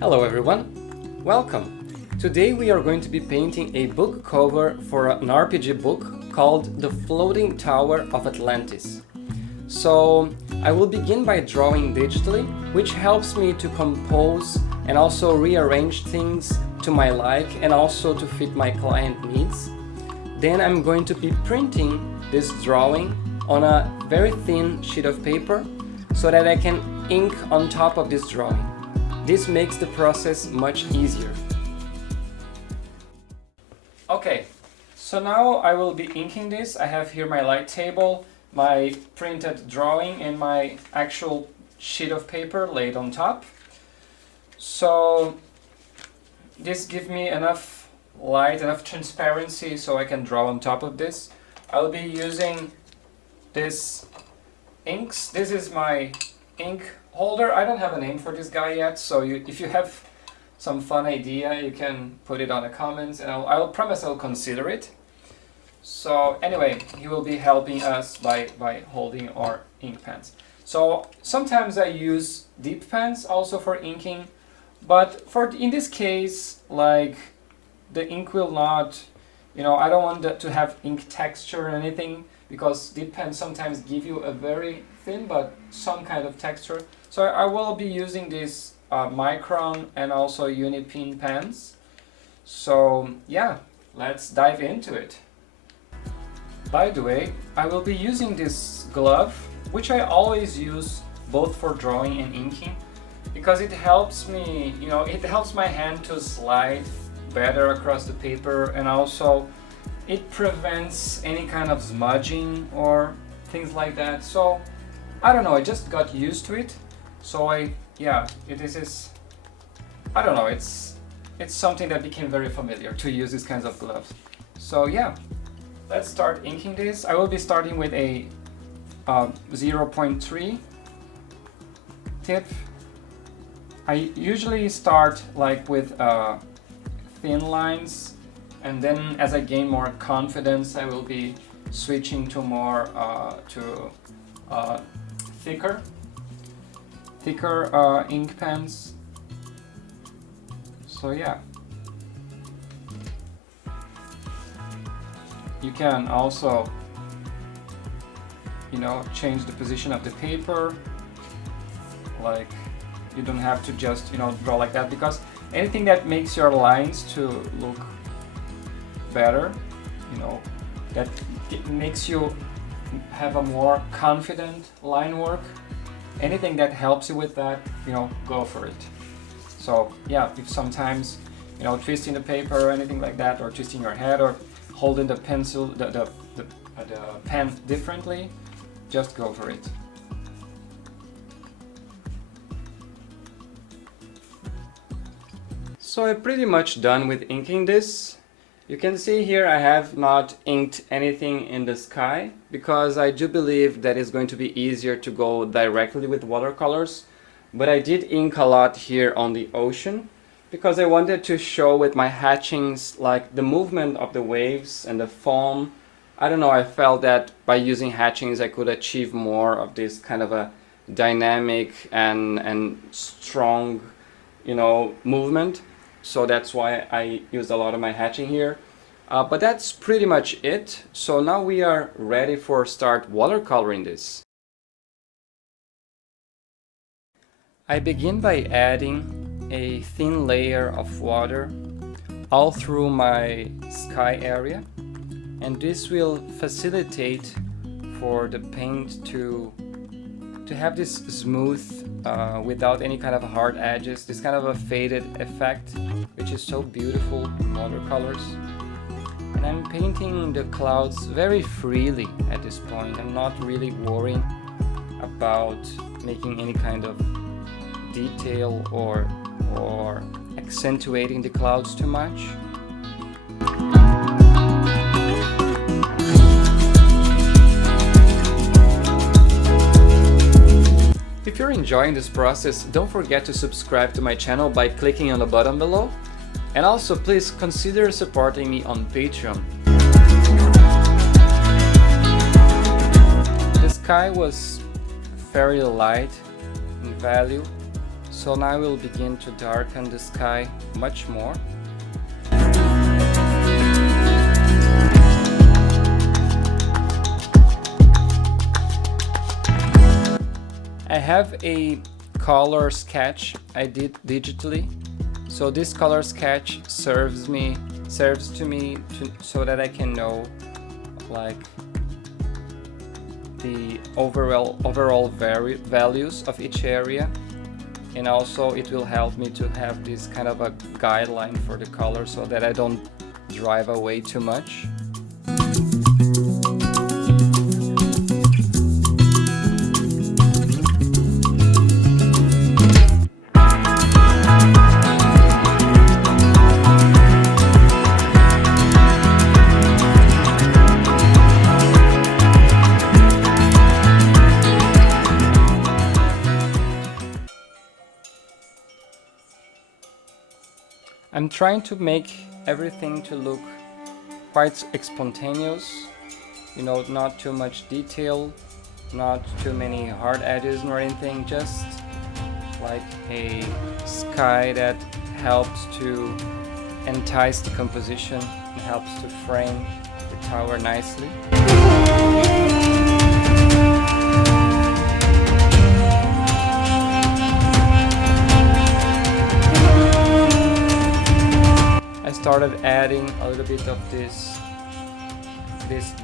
Hello everyone, welcome! Today we are going to be painting a book cover for an RPG book called The Floating Tower of Atlantis. So I will begin by drawing digitally, which helps me to compose and also rearrange things to my like and also to fit my client needs. Then I'm going to be printing this drawing on a very thin sheet of paper so that I can ink on top of this drawing. This makes the process much easier. Okay, so now I will be inking this. I have here my light table, my printed drawing and my actual sheet of paper laid on top. So this gives me enough light, enough transparency so I can draw on top of this. I'll be using this inks. This is my ink holder. I don't have a name for this guy yet, so if you have some fun idea, you can put it on the comments and I'll promise I'll consider it. So anyway, he will be helping us by holding our ink pens. So sometimes I use dip pens also for inking, but in this case, like the ink will not, I don't want that to have ink texture or anything, because dip pens sometimes give you a very thin but some kind of texture. So I will be using these micron and also unipin pens. So yeah, let's dive into it. By the way, I will be using this glove, which I always use both for drawing and inking, because it helps me, it helps my hand to slide better across the paper, and also it prevents any kind of smudging or things like that. So I don't know, I just got used to it. So it's something that became very familiar to use these kinds of gloves. So yeah, let's start inking this. I will be starting with a 0.3 tip. I usually start like with thin lines, and then as I gain more confidence, I will be switching to more thicker ink pens. So yeah, you can also change the position of the paper. Like, you don't have to just draw like that, because anything that makes your lines to look better, that makes you have a more confident line work, anything that helps you with that, go for it. So yeah, if sometimes twisting the paper or anything like that, or twisting your head, or holding the pencil, the pen differently, just go for it. So I'm pretty much done with inking this. You can see here I have not inked anything in the sky, because I do believe that it's going to be easier to go directly with watercolors. But I did ink a lot here on the ocean, because I wanted to show with my hatchings like the movement of the waves and the foam. I don't know, I felt that by using hatchings I could achieve more of this kind of a dynamic and strong movement. So that's why I used a lot of my hatching here. But that's pretty much it. So now we are ready for start watercoloring this. I begin by adding a thin layer of water all through my sky area, and this will facilitate for the paint to have this smooth, without any kind of hard edges, this kind of a faded effect, which is so beautiful in watercolors. And I'm painting the clouds very freely at this point. I'm not really worrying about making any kind of detail or accentuating the clouds too much. If you're enjoying this process, don't forget to subscribe to my channel by clicking on the button below. And also please consider supporting me on Patreon. The sky was fairly light in value, So now I will begin to darken the sky much more. I have a color sketch I did digitally. So this color sketch serves to me so that I can know like the overall values of each area, and also it will help me to have this kind of a guideline for the color so that I don't drive away too much. I'm trying to make everything to look quite spontaneous, you know, not too much detail, not too many hard edges or anything, just like a sky that helps to entice the composition and helps to frame the tower nicely. I started adding a little bit of this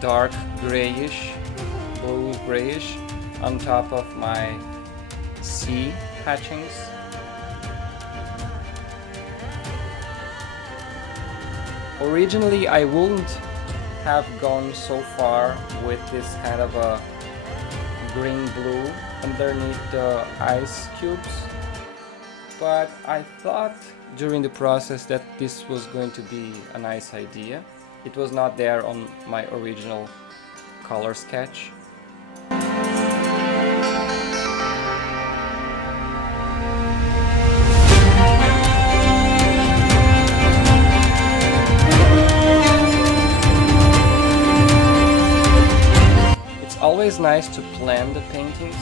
dark grayish, blue grayish on top of my sea hatchings. Originally I wouldn't have gone so far with this kind of a green blue underneath the ice cubes, but I thought during the process that this was going to be a nice idea. It was not there on my original color sketch. It's always nice to plan the paintings,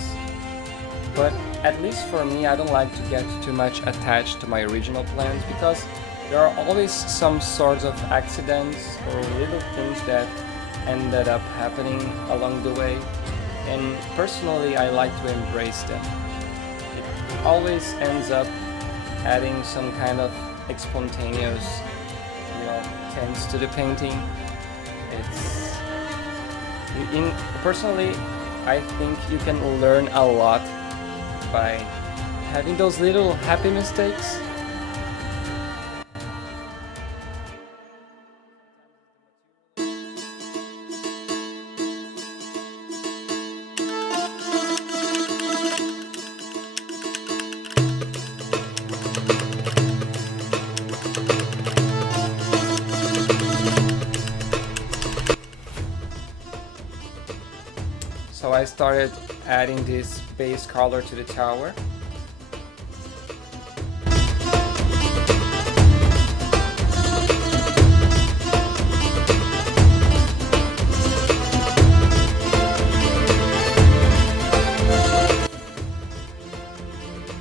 but at least for me, I don't like to get too much attached to my original plans because there are always some sorts of accidents or little things that ended up happening along the way, and personally I like to embrace them. It always ends up adding some kind of spontaneous, you know, tints to the painting. Personally, I think you can learn a lot by having those little happy mistakes. So I started adding this base color to the tower.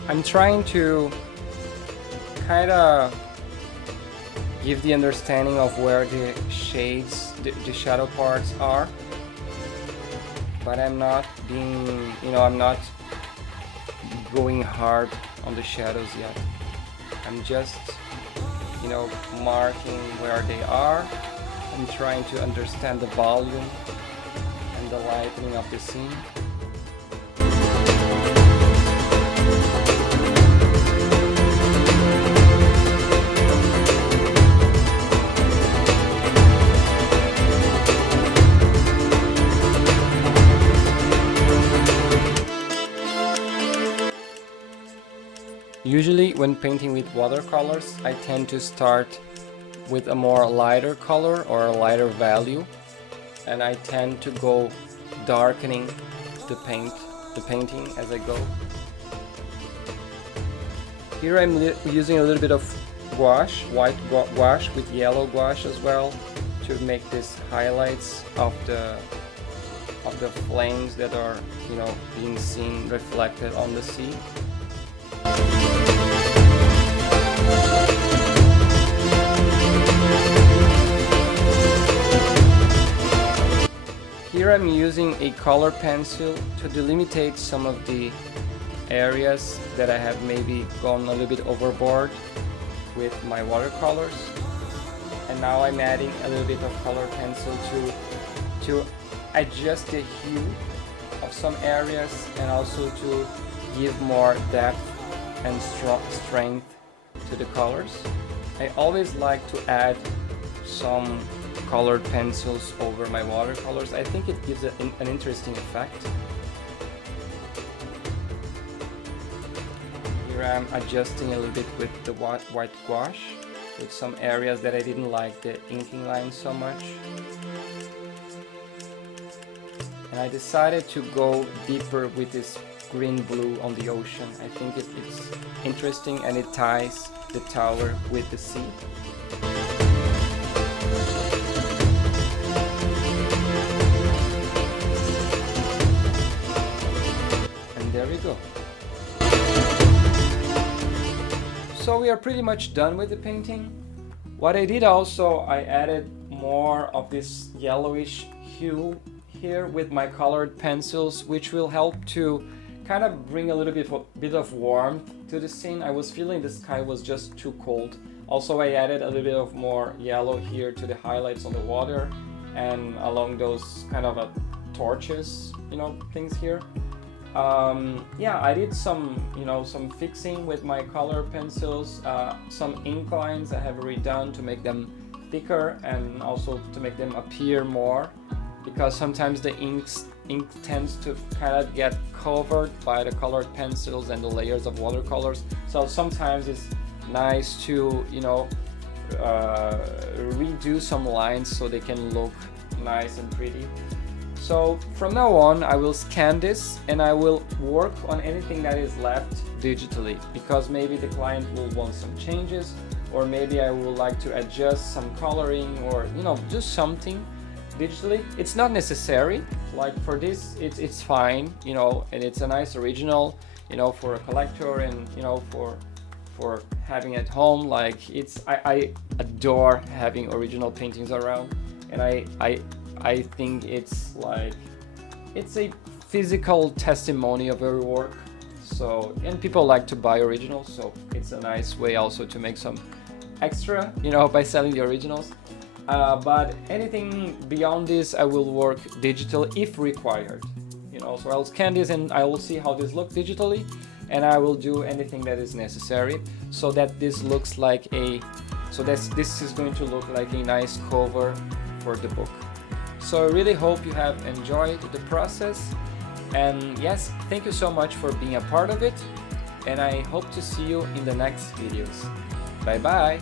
I'm trying to kind of give the understanding of where the shades, the shadow parts are, but I'm not being, I'm not going hard on the shadows yet. I'm just, marking where they are and trying to understand the volume and the lightening of the scene. Usually when painting with watercolors, I tend to start with a more lighter color or a lighter value, and I tend to go darkening the painting as I go. Here I'm using a little bit of gouache, white gouache with yellow gouache as well, to make these highlights of the flames that are being seen reflected on the sea. here I'm using a color pencil to delimitate some of the areas that I have maybe gone a little bit overboard with my watercolors. And now I'm adding a little bit of color pencil to adjust the hue of some areas and also to give more depth and strength to the colors. I always like to add some colored pencils over my watercolors. I think it gives an interesting effect. Here I'm adjusting a little bit with the white gouache with some areas that I didn't like the inking line so much. And I decided to go deeper with this green-blue on the ocean. I think it's interesting and it ties the tower with the sea. And there we go. So we are pretty much done with the painting. What I did also, I added more of this yellowish hue here with my colored pencils, which will help to kind of bring a little bit of warmth to the scene. I was feeling the sky was just too cold. Also, I added a little bit of more yellow here to the highlights on the water and along those kind of torches, things here. Yeah, I did some fixing with my color pencils, some ink lines I have redone to make them thicker and also to make them appear more, because sometimes the ink tends to kind of get covered by the colored pencils and the layers of watercolors. So sometimes it's nice to redo some lines so they can look nice and pretty. So from now on I will scan this and I will work on anything that is left digitally, because maybe the client will want some changes, or maybe I would like to adjust some coloring, or do something digitally. It's not necessary, like for this it's fine, and it's a nice original, for a collector and for having at home. Like I adore having original paintings around, and I think it's a physical testimony of your work. So, and people like to buy originals, so it's a nice way also to make some extra, by selling the originals. But anything beyond this, I will work digital if required. So I'll scan this and I will see how this looks digitally, and I will do anything that is necessary so that this looks like this is going to look like a nice cover for the book. So I really hope you have enjoyed the process, and yes, thank you so much for being a part of it, and I hope to see you in the next videos. Bye bye!